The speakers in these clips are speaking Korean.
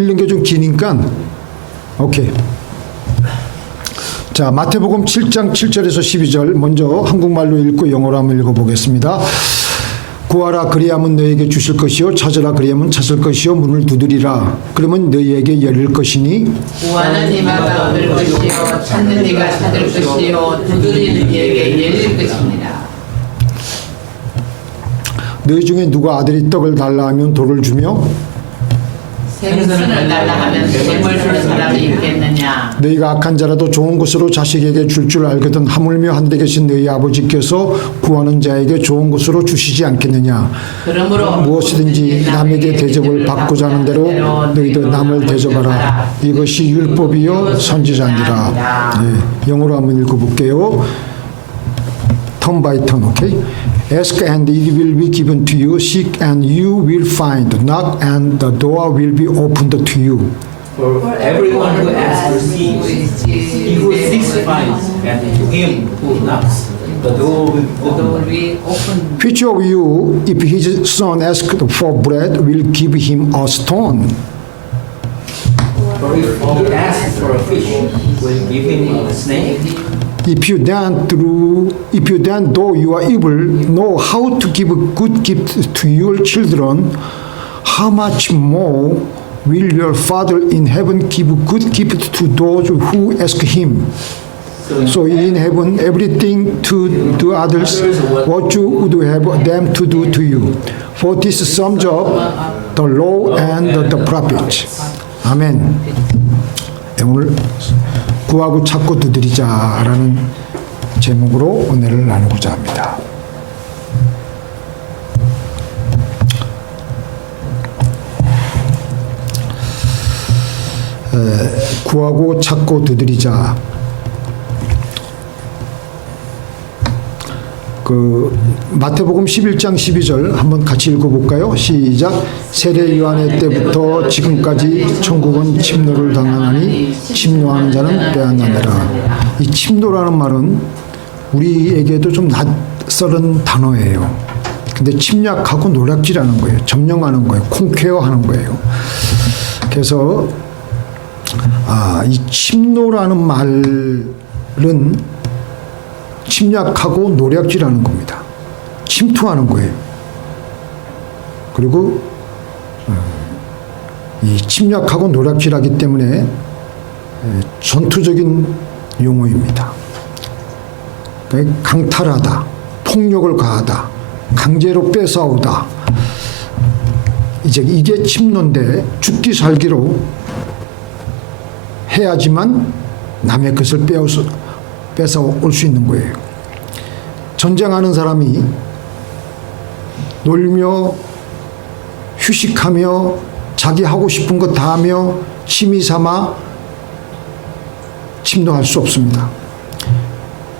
읽는 게 좀 기니까 오케이. 자, 마태복음 7장 7절에서 12절 먼저 한국말로 읽고 영어로 한번 읽어보겠습니다. 구하라 그리하면 너에게 주실 것이요 찾으라 그리하면 찾을 것이요 문을 두드리라 그러면 너희에게 열릴 것이니 구하는 이마가 얻을 것이요 찾는 이가 찾을 것이요 두드리는 이에게 열릴 것입니다. 너희 중에 누가 아들이 떡을 달라 하면 돌을 주며 생선을 달라 하면 뱀을 주는 사람이 있겠느냐. 너희가 악한 자라도 좋은 것으로 자식에게 줄 줄 알거든 하물며 하늘에 계신 너희 아버지께서 구하는 자에게 좋은 것으로 주시지 않겠느냐. 그러므로 무엇이든지 남에게 대접을 받고자 하는 대로 너희도 남을 대접하라. 이것이 율법이요 선지자니라. 예, 영어로 한번 읽어볼게요. Turn by turn, okay? Ask and it will be given to you. Seek and you will find. Knock and the door will be opened to you. For everyone who asks receives, he who seeks finds, and to him who knocks, the door will be opened. Which of you, if his son asked for bread, will give him a stone? For if he asks for a fish, will give him a snake? If you then, though you are evil, know how to give a good gift to your children, how much more will your Father in heaven give good gift to those who ask him? So in heaven, everything to do others, what you would have them to do to you. For this sums up the law and the prophets. 아멘. 오늘 구하고 찾고 두드리자라는 제목으로 은혜를 나누고자 합니다. 구하고 찾고 두드리자. 마태복음 11장 12절 한번 같이 읽어볼까요? 시작. 세례 요한의 때부터 지금까지 천국은 침노를 당하나니 침노하는 자는 빼앗나니라. 이 침노라는 말은 우리에게도 좀 낯설은 단어예요. 근데 침략하고 노략질하는 거예요. 점령하는 거예요. 콩케어하는 거예요. 그래서 이 침노라는 말은 침략하고 노략질하는 겁니다. 침투하는 거예요. 그리고 이 침략하고 노략질하기 때문에 전투적인 용어입니다. 그러니까 강탈하다, 폭력을 가하다, 강제로 뺏어오다. 이제 이게 침노인데 죽기 살기로 해야지만 남의 것을 뺏어 올 수 있는 거예요. 전쟁하는 사람이 놀며 휴식하며 자기 하고 싶은 것 다 하며 취미 삼아 침노할 수 없습니다.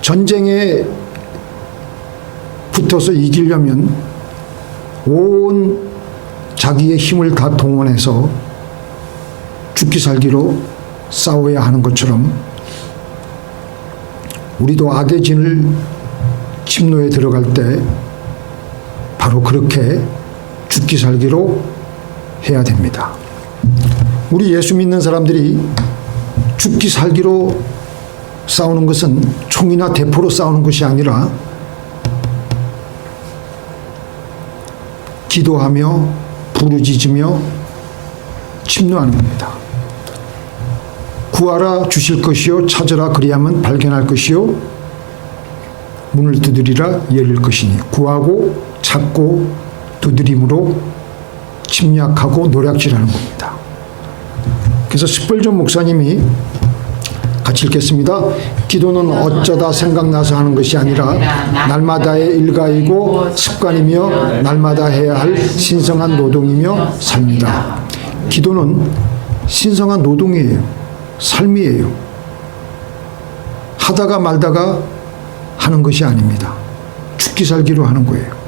전쟁에 붙어서 이기려면 온 자기의 힘을 다 동원해서 죽기 살기로 싸워야 하는 것처럼 우리도 악의 진을 침노에 들어갈 때 바로 그렇게 죽기 살기로 해야 됩니다. 우리 예수 믿는 사람들이 죽기 살기로 싸우는 것은 총이나 대포로 싸우는 것이 아니라 기도하며 부르짖으며 침노하는 겁니다. 구하라 주실 것이요 찾으라 그리하면 발견할 것이요 문을 두드리라 열릴 것이니 구하고 찾고 두드림으로 침략하고 노략질하는 겁니다. 그래서 스펄전 목사님이 같이 읽겠습니다. 기도는 어쩌다 생각나서 하는 것이 아니라 날마다의 일과이고 습관이며 날마다 해야 할 신성한 노동이며 삶이다. 기도는 신성한 노동이에요. 삶이에요. 하다가 말다가 하는 것이 아닙니다. 죽기 살기로 하는 거예요.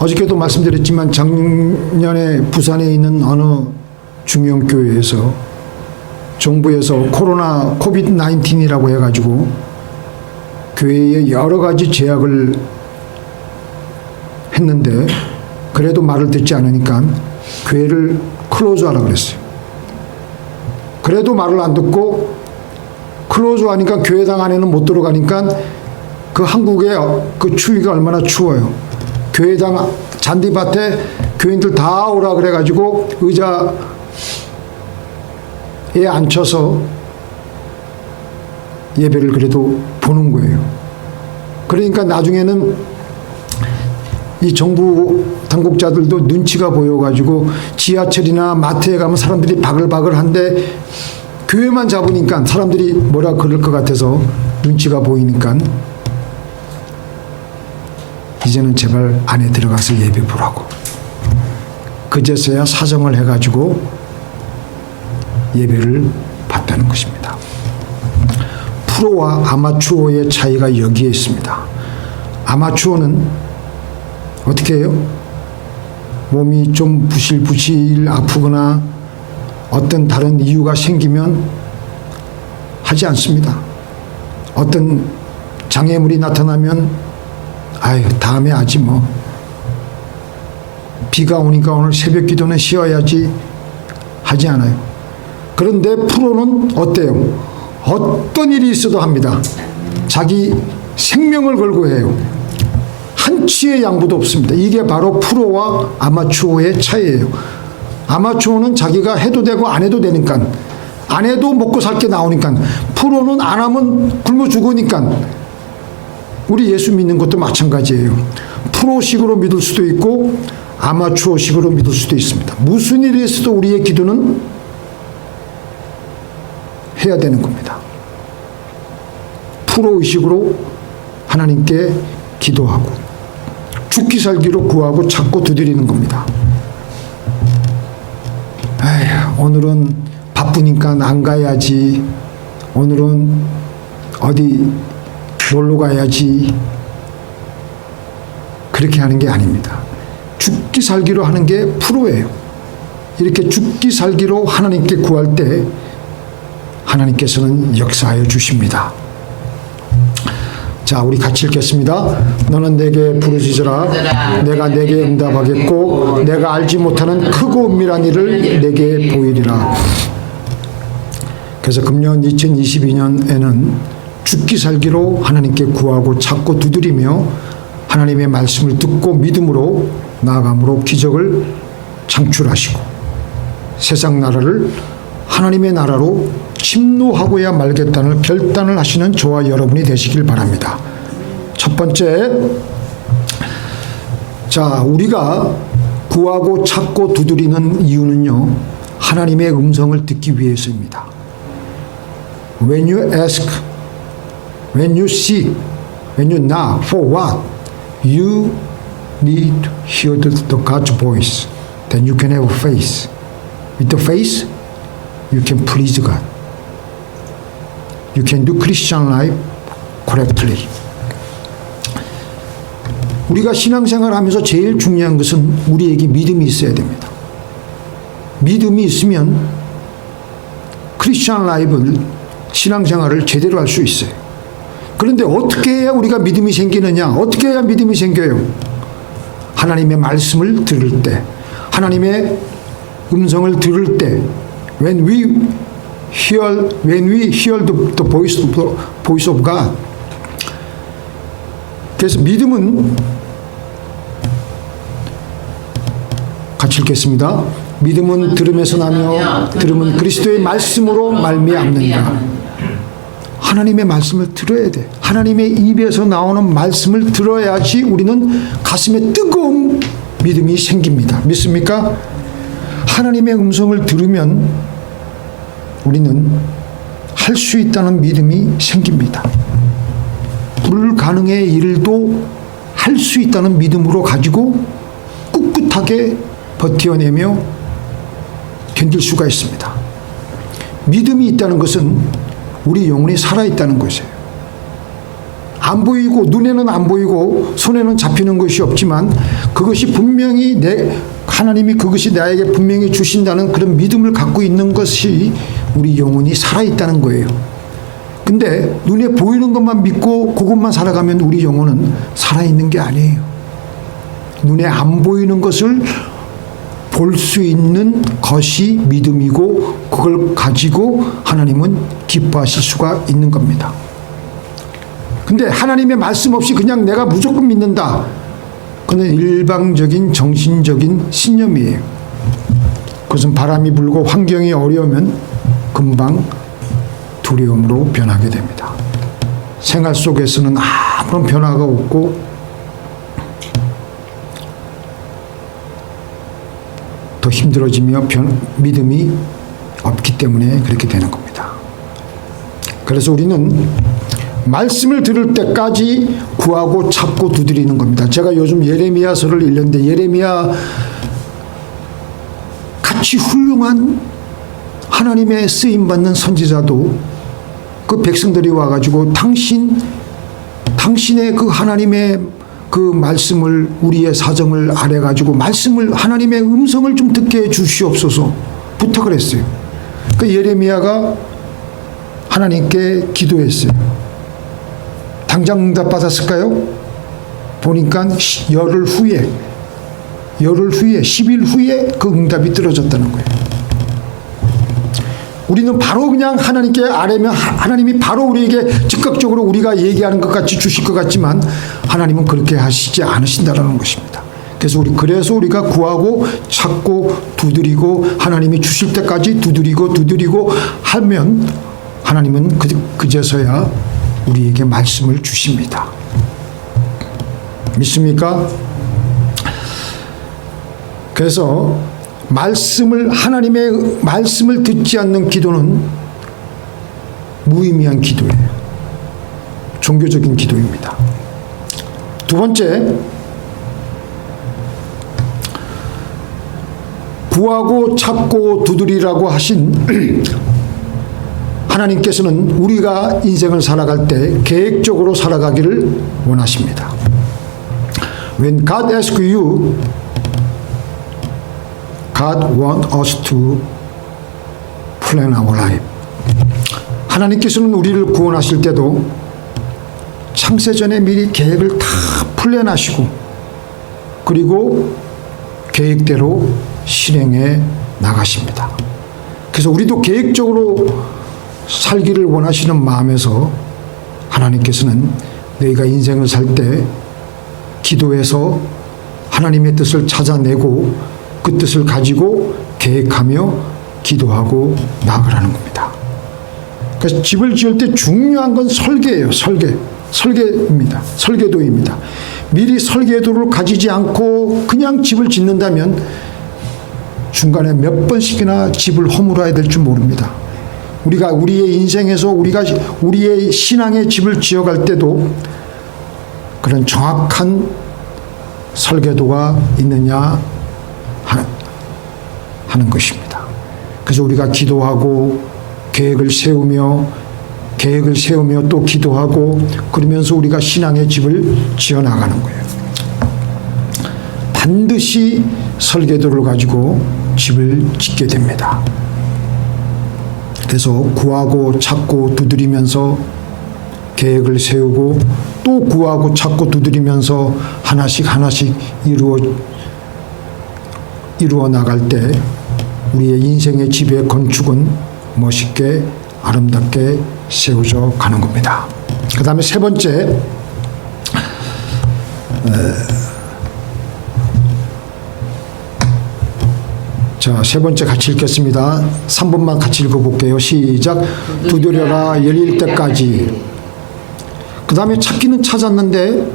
어저께도 말씀드렸지만 작년에 부산에 있는 어느 중형교회에서 정부에서 코로나 코비드-19이라고 해가지고 교회에 여러 가지 제약을 했는데 그래도 말을 듣지 않으니까 교회를 클로즈하라고 그랬어요. 그래도 말을 안 듣고 클로즈하니까 교회당 안에는 못 들어가니까 그 한국의 그 추위가 얼마나 추워요. 교회당 잔디밭에 교인들 다 오라 그래가지고 의자에 앉혀서 예배를 그래도 보는 거예요. 그러니까 나중에는 이 정부 당국자들도 눈치가 보여가지고 지하철이나 마트에 가면 사람들이 바글바글한데 교회만 잡으니까 사람들이 뭐라 그럴 것 같아서 눈치가 보이니까 이제는 제발 안에 들어가서 예배 보라고. 그제서야 사정을 해가지고 예배를 봤다는 것입니다. 프로와 아마추어의 차이가 여기에 있습니다. 아마추어는 어떻게 해요? 몸이 좀 부실부실 아프거나 어떤 다른 이유가 생기면 하지 않습니다. 어떤 장애물이 나타나면 아유 다음에 하지 뭐. 비가 오니까 오늘 새벽 기도는 쉬어야지 하지 않아요. 그런데 프로는 어때요? 어떤 일이 있어도 합니다. 자기 생명을 걸고 해요. 한치의 양보도 없습니다. 이게 바로 프로와 아마추어의 차이예요. 아마추어는 자기가 해도 되고 안 해도 되니까, 안 해도 먹고 살 게 나오니까, 프로는 안 하면 굶어 죽으니까. 우리 예수 믿는 것도 마찬가지예요. 프로식으로 믿을 수도 있고 아마추어식으로 믿을 수도 있습니다. 무슨 일이 있어도 우리의 기도는 해야 되는 겁니다. 프로의식으로 하나님께 기도하고 죽기 살기로 구하고 찾고 두드리는 겁니다. 에휴, 오늘은 바쁘니까 안 가야지. 오늘은 어디 놀러 가야지. 그렇게 하는 게 아닙니다. 죽기 살기로 하는 게 프로예요. 이렇게 죽기 살기로 하나님께 구할 때 하나님께서는 역사하여 주십니다. 자, 우리 같이 읽겠습니다. 너는 내게 부르짖으라. 내가 내게 응답하겠고 내가 알지 못하는 크고 은밀한 일을 내게 보이리라. 그래서 금년 2022년에는 죽기 살기로 하나님께 구하고 찾고 두드리며 하나님의 말씀을 듣고 믿음으로 나아감으로 기적을 창출하시고 세상 나라를 하나님의 나라로 침노하고야 말겠다는 결단을 하시는 저와 여러분이 되시길 바랍니다. 첫 번째, 자, 우리가 구하고 찾고 두드리는 이유는요, 하나님의 음성을 듣기 위해서입니다. When you ask, when you seek, when you knock, for what? You need to hear the God's voice. Then you can have faith. With the faith, you can please God. You can do Christian life correctly. 우리가 신앙생활을 하면서 제일 중요한 것은 우리에게 믿음이 있어야 됩니다. 믿음이 있으면 크리스천 라이프를, 신앙생활을 제대로 할 수 있어요. 그런데 어떻게 해야 우리가 믿음이 생기느냐? 어떻게 해야 믿음이 생겨요? 하나님의 말씀을 들을 때, 하나님의 음성을 들을 때, when we hear the voice of God. 그래서 믿음은 같이 읽겠습니다. 믿음은 들음에서 나며 들음은 그리스도의 말씀으로 말미암느니라. 하나님의 말씀을 들어야 돼. 하나님의 입에서 나오는 말씀을 들어야지 우리는 가슴에 뜨거운 믿음이 생깁니다. 믿습니까? 하나님의 음성을 들으면 우리는 할 수 있다는 믿음이 생깁니다. 불가능의 일도 할 수 있다는 믿음으로 가지고 꿋꿋하게 버텨내며 견딜 수가 있습니다. 믿음이 있다는 것은 우리 영혼이 살아있다는 것이에요. 안 보이고 눈에는 안 보이고 손에는 잡히는 것이 없지만 그것이 분명히 하나님이 그것이 나에게 분명히 주신다는 그런 믿음을 갖고 있는 것이 우리 영혼이 살아있다는 거예요. 근데 눈에 보이는 것만 믿고 그것만 살아가면 우리 영혼은 살아있는 게 아니에요. 눈에 안 보이는 것을 볼 수 있는 것이 믿음이고 그걸 가지고 하나님은 기뻐하실 수가 있는 겁니다. 근데 하나님의 말씀 없이 그냥 내가 무조건 믿는다. 그건 일방적인 정신적인 신념이에요. 그것은 바람이 불고 환경이 어려우면 금방 두려움으로 변하게 됩니다. 생활 속에서는 아무런 변화가 없고 더 힘들어지며 믿음이 없기 때문에 그렇게 되는 겁니다. 그래서 우리는 말씀을 들을 때까지 구하고 찾고 두드리는 겁니다. 제가 요즘 예레미야서를 읽는데 예레미야 같이 훌륭한 하나님의 쓰임받는 선지자도 그 백성들이 와가지고 당신의 그 하나님의 그 말씀을 우리의 사정을 알아가지고 말씀을 하나님의 음성을 좀 듣게 해 주시옵소서 부탁을 했어요. 그 예레미야가 하나님께 기도했어요. 당장 응답 받았을까요? 보니까 열흘 후에 10일 후에 그 응답이 떨어졌다는 거예요. 우리는 바로 그냥 하나님께 아뢰면 하나님이 바로 우리에게 즉각적으로 우리가 얘기하는 것 같이 주실 것 같지만 하나님은 그렇게 하시지 않으신다라는 것입니다. 그래서 우리가 구하고 찾고 두드리고 하나님이 주실 때까지 두드리고 하면 하나님은 그제서야 우리에게 말씀을 주십니다. 믿습니까? 그래서 하나님의 말씀을 듣지 않는 기도는 무의미한 기도예요. 종교적인 기도입니다. 두 번째, 구하고 찾고 두드리라고 하신 하나님께서는 우리가 인생을 살아갈 때 계획적으로 살아가기를 원하십니다. When God asks you, God wants us to plan our life. 하나님께서는 우리를 구원하실 때도 창세전에 미리 계획을 다 플랜하시고 그리고 계획대로 실행해 나가십니다. 그래서 우리도 계획적으로 살기를 원하시는 마음에서 하나님께서는 너희가 인생을 살 때 기도해서 하나님의 뜻을 찾아내고 그 뜻을 가지고 계획하며 기도하고 나아가라는 겁니다. 그래서 집을 지을 때 중요한 건 설계예요. 설계입니다. 설계도입니다. 미리 설계도를 가지지 않고 그냥 집을 짓는다면 중간에 몇 번씩이나 집을 허물어야 될 줄 모릅니다. 우리가 우리의 인생에서 우리의 신앙의 집을 지어갈 때도 그런 정확한 설계도가 있느냐 하는 것입니다. 그래서 우리가 기도하고 계획을 세우며 또 기도하고 그러면서 우리가 신앙의 집을 지어나가는 거예요. 반드시 설계도를 가지고 집을 짓게 됩니다. 그래서 구하고 찾고 두드리면서 계획을 세우고 또 구하고 찾고 두드리면서 하나씩 이루어 나갈 때 우리의 인생의 집의 건축은 멋있게 아름답게 세워져 가는 겁니다. 그 다음에 세 번째, 세 번째 같이 읽겠습니다. 3번만 같이 읽어볼게요. 시작. 두드려라 열릴 때까지. 그 다음에 찾기는 찾았는데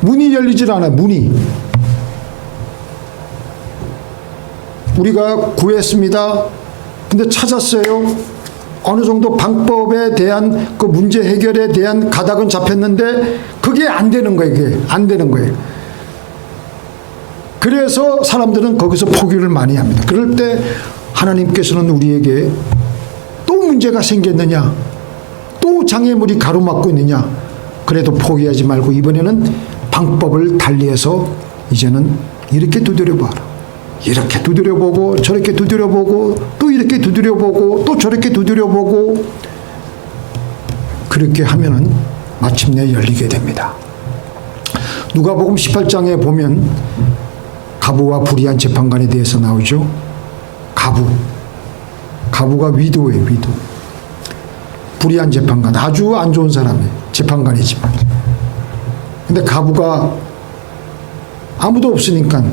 문이 열리질 않아요. 문이. 우리가 구했습니다. 근데 찾았어요. 어느 정도 방법에 대한 그 문제 해결에 대한 가닥은 잡혔는데 그게 안 되는 거예요. 그게 안 되는 거예요. 그래서 사람들은 거기서 포기를 많이 합니다. 그럴 때 하나님께서는 우리에게 또 문제가 생겼느냐, 또 장애물이 가로막고 있느냐, 그래도 포기하지 말고 이번에는 방법을 달리해서 이제는 이렇게 두드려봐라. 이렇게 두드려보고 저렇게 두드려보고 또 이렇게 두드려보고 또 저렇게 두드려보고 그렇게 하면은 마침내 열리게 됩니다. 누가복음 18장에 보면 가부와 불의한 재판관에 대해서 나오죠. 가부가 위도예요, 위도. 불의한 재판관, 아주 안 좋은 사람이에요. 재판관이지만. 근데 가부가 아무도 없으니까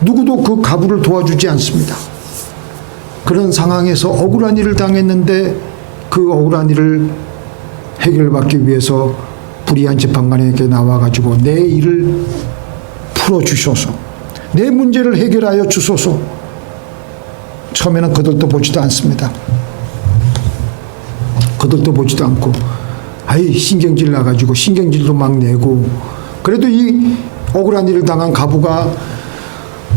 누구도 그 가부를 도와주지 않습니다. 그런 상황에서 억울한 일을 당했는데 그 억울한 일을 해결받기 위해서 불의한 재판관에게 나와가지고 내 일을 풀어주소서, 내 문제를 해결하여 주소서. 처음에는 거들떠 보지도 않습니다. 거들떠 보지도 않고 신경질 나가지고 신경질도 막 내고, 그래도 이 억울한 일을 당한 가부가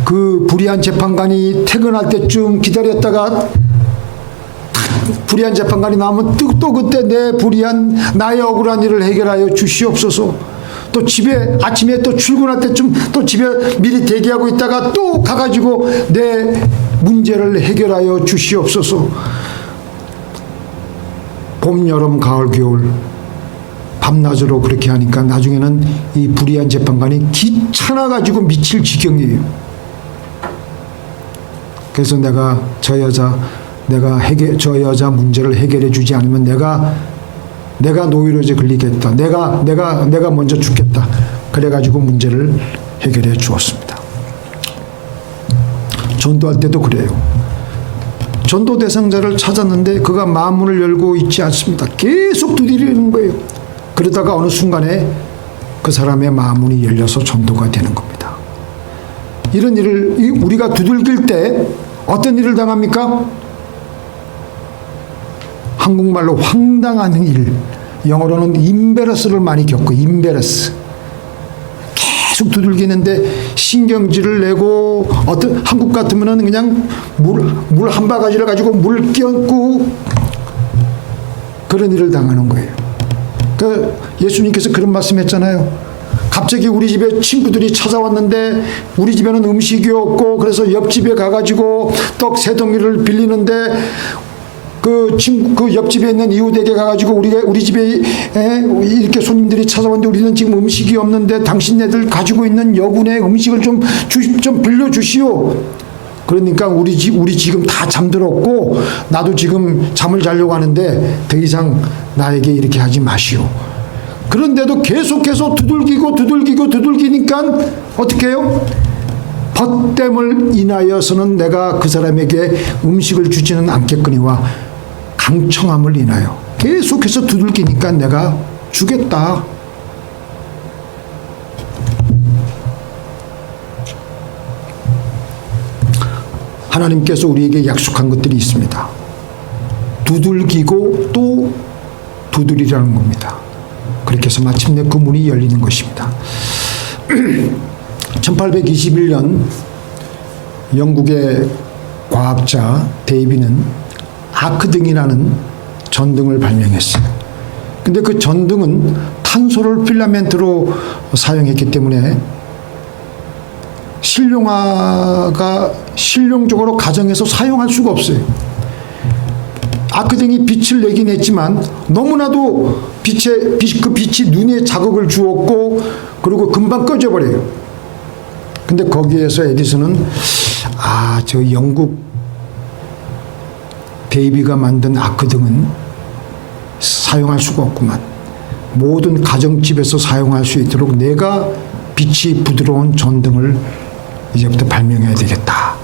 그 불의한 재판관이 퇴근할 때쯤 기다렸다가 불의한 재판관이 나오면 또 그때 나의 억울한 일을 해결하여 주시옵소서. 또 집에 아침에 또 출근할 때쯤 또 집에 미리 대기하고 있다가 또 가가지고 내 문제를 해결하여 주시옵소서. 봄, 여름, 가을, 겨울 밤낮으로 그렇게 하니까 나중에는 이 불의한 재판관이 귀찮아가지고 미칠 지경이에요. 그래서 내가 저 여자 문제를 해결해 주지 않으면 내가 노이로제 걸리겠다. 내가 먼저 죽겠다. 그래가지고 문제를 해결해 주었습니다. 전도할 때도 그래요. 전도 대상자를 찾았는데 그가 마음문을 열고 있지 않습니다. 계속 두드리는 거예요. 그러다가 어느 순간에 그 사람의 마음문이 열려서 전도가 되는 겁니다. 이런 일을 우리가 두들길 때 어떤 일을 당합니까? 한국말로 황당한 일, 영어로는 임베러스를 많이 겪고, 임베러스. 계속 두들기는데 신경질을 내고, 한국 같으면은 그냥 물 한 바가지를 가지고 물 끼얹고 그런 일을 당하는 거예요. 그러니까 예수님께서 그런 말씀했잖아요. 갑자기 우리 집에 친구들이 찾아왔는데 우리 집에는 음식이 없고, 그래서 옆집에 가가지고 떡 3덩이를 빌리는데 그 옆집에 있는 이웃에게 가가지고 우리 집에 이렇게 손님들이 찾아왔는데 우리는 지금 음식이 없는데 당신네들 가지고 있는 여분의 음식을 좀 빌려주시오. 그러니까 우리 지금 다 잠들었고 나도 지금 잠을 자려고 하는데 더 이상 나에게 이렇게 하지 마시오. 그런데도 계속해서 두들기니까 어떻게 해요? 벗됨을 인하여서는 내가 그 사람에게 음식을 주지는 않겠거니와 강청함을 인하여 계속해서 두들기니까 내가 주겠다. 하나님께서 우리에게 약속한 것들이 있습니다. 두들기고 또 두드리라는 겁니다. 그렇게 해서 마침내 그 문이 열리는 것입니다. 1821년 영국의 과학자 데이비는 아크등이라는 전등을 발명했어요. 근데 그 전등은 탄소를 필라멘트로 사용했기 때문에 실용적으로 가정에서 사용할 수가 없어요. 아크등이 빛을 내긴 했지만 너무나도 그 빛이 눈에 자극을 주었고 그리고 금방 꺼져버려요. 근데 거기에서 에디슨은 저 영국 데이비가 만든 아크등은 사용할 수가 없구만. 모든 가정집에서 사용할 수 있도록 내가 빛이 부드러운 전등을 이제부터 발명해야 되겠다.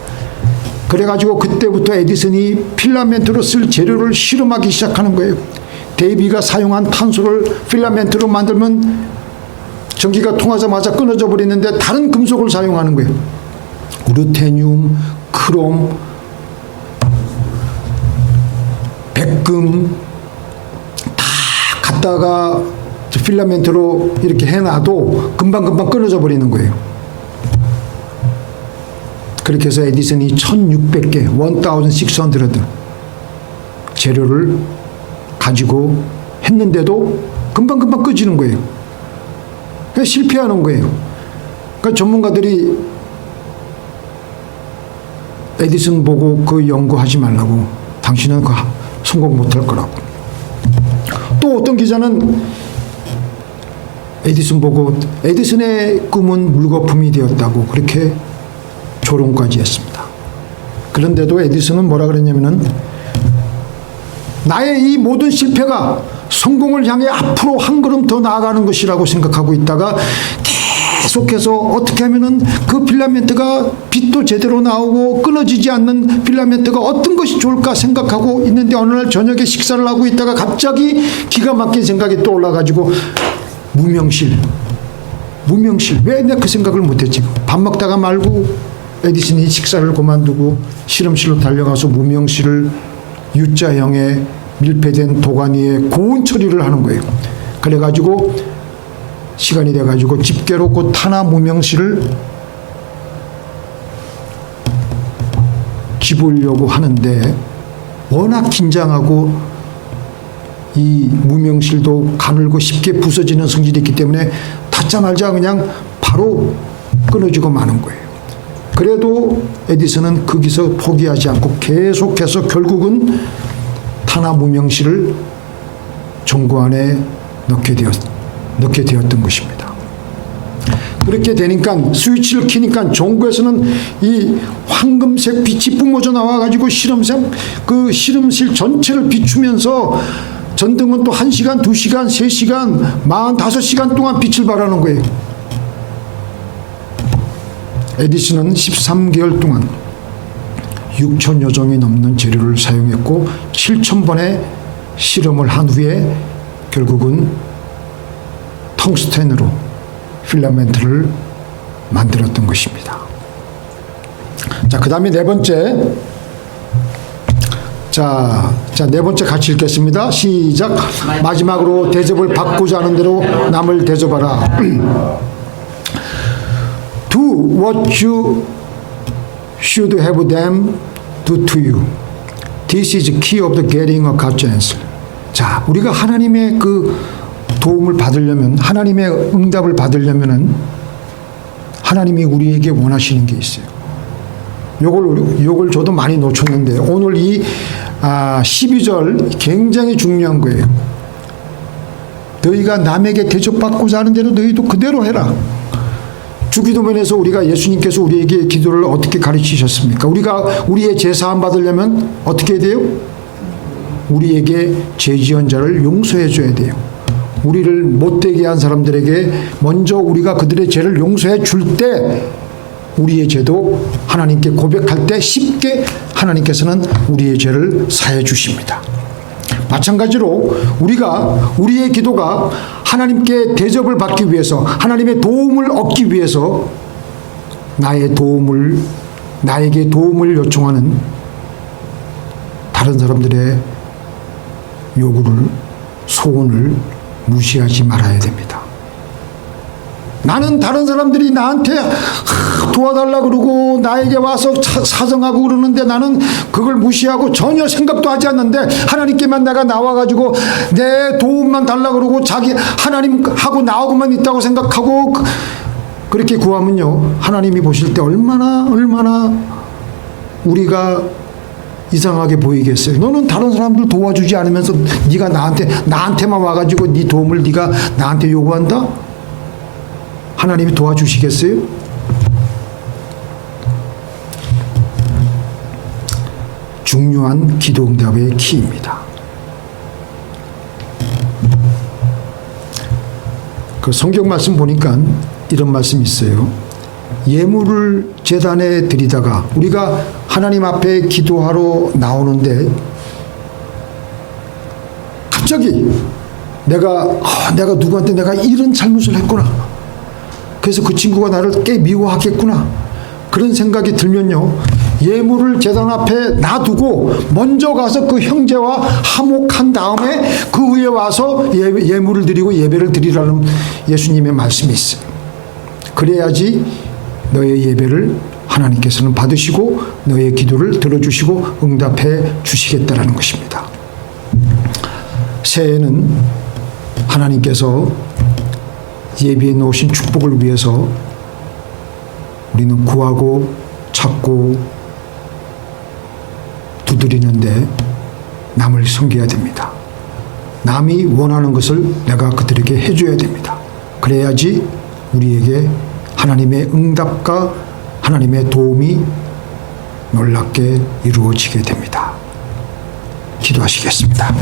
그래가지고 그때부터 에디슨이 필라멘트로 쓸 재료를 실험하기 시작하는 거예요. 데이비가 사용한 탄소를 필라멘트로 만들면 전기가 통하자마자 끊어져 버리는데 다른 금속을 사용하는 거예요. 루테늄, 크롬, 백금 다 갖다가 필라멘트로 이렇게 해놔도 금방 끊어져 버리는 거예요. 그렇게 해서 에디슨이 1600개, 1600 재료를 가지고 했는데도 금방 꺼지는 거예요. 그러니까 실패하는 거예요. 그러니까 전문가들이 에디슨 보고 그 연구하지 말라고, 당신은 그 성공 못할 거라고. 또 어떤 기자는 에디슨 보고 에디슨의 꿈은 물거품이 되었다고 그렇게 조롱까지 했습니다. 그런데도 에디슨은 뭐라 그랬냐면은 나의 이 모든 실패가 성공을 향해 앞으로 한 걸음 더 나아가는 것이라고 생각하고 있다가 계속해서 어떻게 하면은 그 필라멘트가 빛도 제대로 나오고 끊어지지 않는 필라멘트가 어떤 것이 좋을까 생각하고 있는데 어느 날 저녁에 식사를 하고 있다가 갑자기 기가 막힌 생각이 떠올라가지고 무명실 왜 내가 그 생각을 못했지. 밥 먹다가 말고 에디슨이 식사를 그만두고 실험실로 달려가서 무명실을 U자형의 밀폐된 도관 위에 고온 처리를 하는 거예요. 그래가지고 시간이 돼가지고 집게로 그 탄화 무명실을 집으려고 하는데 워낙 긴장하고 이 무명실도 가늘고 쉽게 부서지는 성질이 있기 때문에 닫자마자 그냥 바로 끊어지고 마는 거예요. 그래도 에디슨은 거기서 포기하지 않고 계속해서 결국은 탄화 무명실을 전구 안에 넣게 되었던 것입니다. 그렇게 되니까 스위치를 켜니까 전구에서는 이 황금색 빛이 뿜어져 나와가지고 그 실험실 전체를 비추면서 전등은 또 1시간, 2시간, 3시간, 45시간 동안 빛을 발하는 거예요. 에디슨은 13개월 동안 6천여 종이 넘는 재료를 사용했고 7,000번의 실험을 한 후에 결국은 텅스텐으로 필라멘트를 만들었던 것입니다. 자, 그 다음에 네 번째. 네 번째 같이 읽겠습니다. 시작. 마지막으로 대접을 받고자 하는 대로 남을 대접하라. Do what you should have them do to you. This is key of the getting a God's answer. 자, 우리가 하나님의 그 도움을 받으려면, 하나님의 응답을 받으려면은 하나님이 우리에게 원하시는 게 있어요. 요걸 저도 많이 놓쳤는데 오늘 이 12절 굉장히 중요한 거예요. 너희가 남에게 대접받고자 하는 대로 너희도 그대로 해라. 주기도문에서 우리가 예수님께서 우리에게 기도를 어떻게 가르치셨습니까? 우리가 우리의 제사함 받으려면 어떻게 해야 돼요? 우리에게 죄지은 자를 용서해 줘야 돼요. 우리를 못되게 한 사람들에게 먼저 우리가 그들의 죄를 용서해 줄 때 우리의 죄도 하나님께 고백할 때 쉽게 하나님께서는 우리의 죄를 사해 주십니다. 마찬가지로 우리의 기도가 하나님께 대접을 받기 위해서 하나님의 도움을 얻기 위해서 나에게 도움을 요청하는 다른 사람들의 요구를 소원을 무시하지 말아야 됩니다. 나는 다른 사람들이 나한테 도와달라 그러고 나에게 와서 사정하고 그러는데 나는 그걸 무시하고 전혀 생각도 하지 않는데 하나님께만 내가 나와가지고 내 도움만 달라 그러고 자기 하나님하고 나하고만 있다고 생각하고 그렇게 구하면요, 하나님이 보실 때 얼마나 우리가 이상하게 보이겠어요. 너는 다른 사람들 도와주지 않으면서 네가 나한테만 와가지고 네 도움을 네가 나한테 요구한다? 하나님이 도와주시겠어요? 중요한 기도응답의 키입니다. 그 성경 말씀 보니까 이런 말씀이 있어요. 예물을 제단에 드리다가 우리가 하나님 앞에 기도하러 나오는데 갑자기 내가 누구한테 내가 이런 잘못을 했구나. 그래서 그 친구가 나를 꽤 미워하겠구나. 그런 생각이 들면요, 예물을 제단 앞에 놔두고 먼저 가서 그 형제와 화목한 다음에 그 후에 와서 예물을 드리고 예배를 드리라는 예수님의 말씀이 있어요. 그래야지 너의 예배를 하나님께서는 받으시고 너의 기도를 들어주시고 응답해 주시겠다라는 것입니다. 새해에는 하나님께서 예비해 놓으신 축복을 위해서 우리는 구하고 찾고 두드리는데 남을 섬겨야 됩니다. 남이 원하는 것을 내가 그들에게 해줘야 됩니다. 그래야지 우리에게 하나님의 응답과 하나님의 도움이 놀랍게 이루어지게 됩니다. 기도하시겠습니다.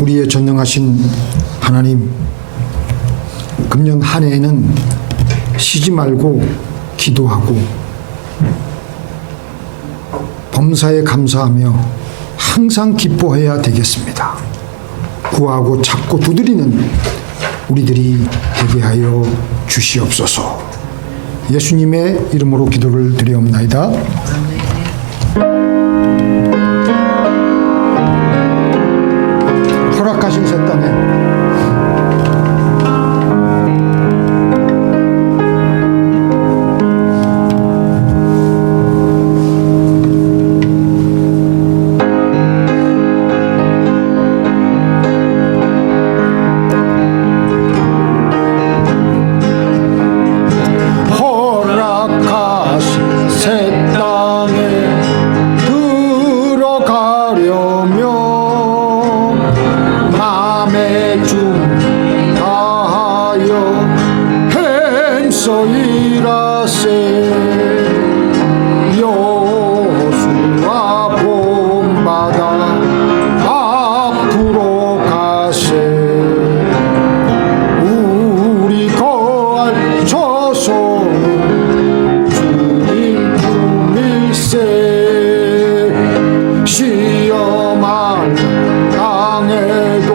우리의 전능하신 하나님, 금년 한 해에는 쉬지 말고 기도하고 범사에 감사하며 항상 기뻐해야 되겠습니다. 구하고 찾고 두드리는 우리들이 되게 하여 주시옵소서. 예수님의 이름으로 기도를 드리옵나이다. 허락하신 새 땅에 허락하신 새 땅에 들어가려면 맘의 준비 다하여 힘써 일하세. 여호수아 본받아 앞으로 가세. 우리 거할 저소는 주님 품일세. 시험을 당해도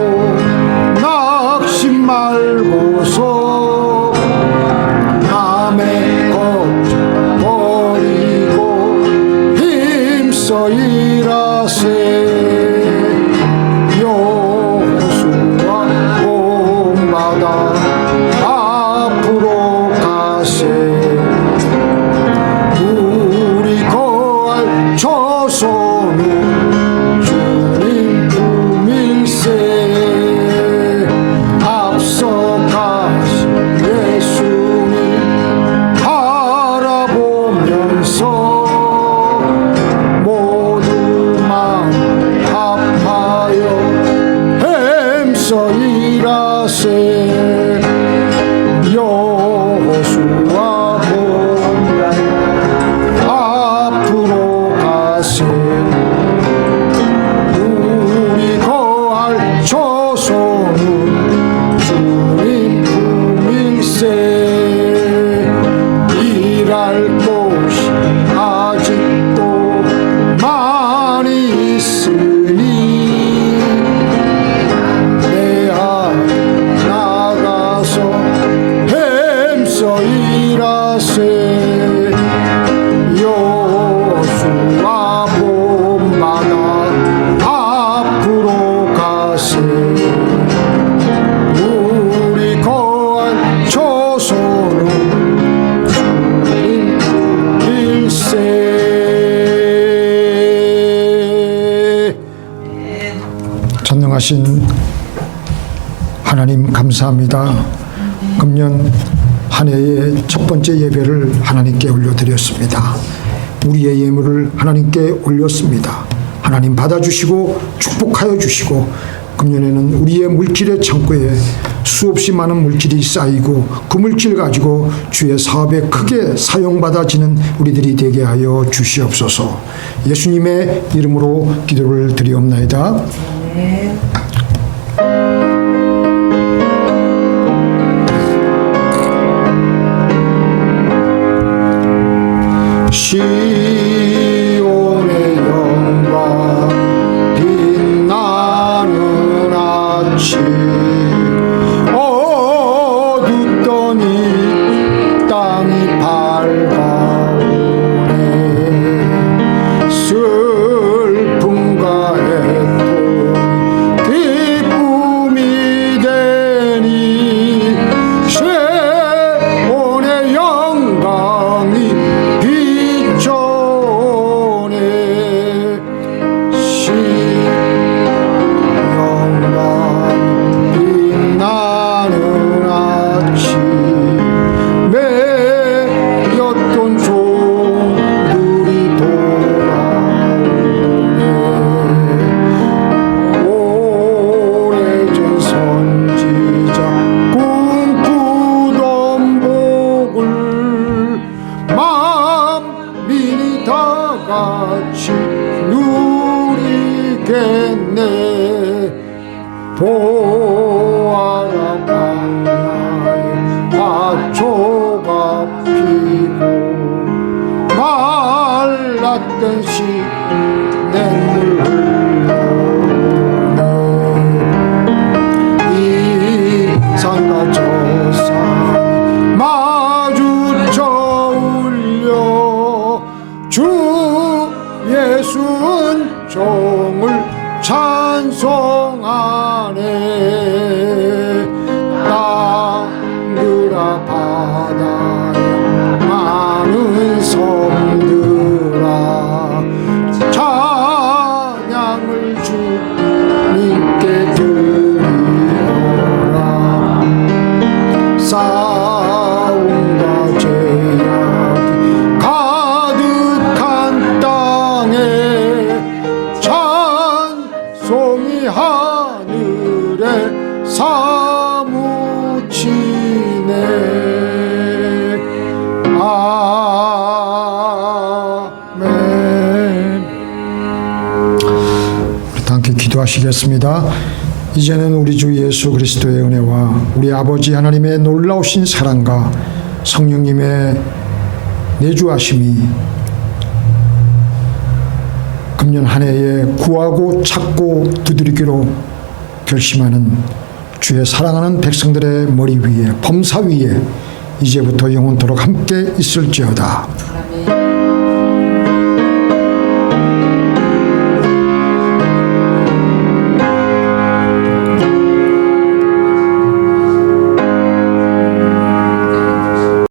낙심 말고서 남의 걱정 버리고 힘써 일하세. 여호수아 본받아 앞으로 가세. 우리 거할 저소는 주님 품일세. 앞서 가신 예수님 바라보면서 모두만 합하여 힘써 일하세. 여호수아 본받아 앞으로 가세. 우리 거할 저소는 주님 품일세. 일할 곳이 아직도 많이 있으니 내 앞 나가서 힘써 일하세. 여호수아 본받아 앞으로 가세. 우리 거할 저소는 주님 품일세. 전능하신 하나님 감사합니다. 금년 한 해의 첫 번째 예배를 하나님께 올려드렸습니다. 우리의 예물을 하나님께 올렸습니다. 하나님 받아주시고 축복하여 주시고 금년에는 우리의 물질의 창고에 수없이 많은 물질이 쌓이고 그 물질 가지고 주의 사업에 크게 사용받아지는 우리들이 되게 하여 주시옵소서. 예수님의 이름으로 기도를 드리옵나이다. 시온의 영광 빛나는 아침 어둡던 이 땅이 밝아오네. 슬픔과 애통이 기쁨이 되니 시온의 영광이 비춰 같이 누리겠네. 보아라 광야에 화초가 피고 말랐던 시냇물 흘러네. 이 산과 저 산 마주쳐 울려 주 예수는 종을 찬송하네. 땅들아 바다에 많은 섬들아 찬양을 주님께 드리오라. 싸움과 죄악이 가득한 땅에 찬송이 하늘에 사무치네. 아멘. 우리 다 함께 기도하시겠습니다. 이제는 우리 주 예수 그리스도의 은혜와 우리 아버지 하나님의 놀라우신 사랑과 성령님의 내주하심이 금년 한 해에 구하고 찾고 두드리기로 결심하는 주의 사랑하는 백성들의 머리 위에 범사 위에 이제부터 영원토록 함께 있을지어다.